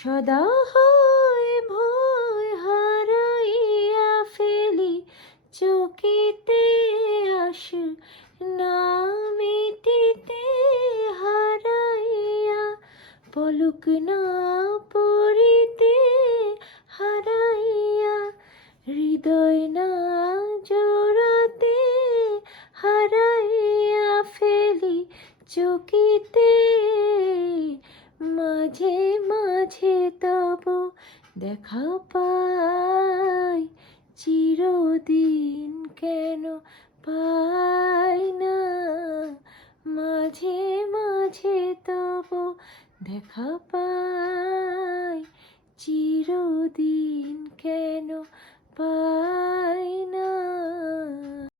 সদা হয় ভয় হারাইয়া ফেলি, চকিতে আসে না মিটিতে হারাইয়া, পলক না পড়িতে হারাইয়া, হৃদয় না জোড়াতে হারাইয়া ফেলি চকিতে, মাঝে মাঝে তব দেখা পাই, চিরদিন কেন পাই না, মাঝে মাঝে তব দেখা পাই।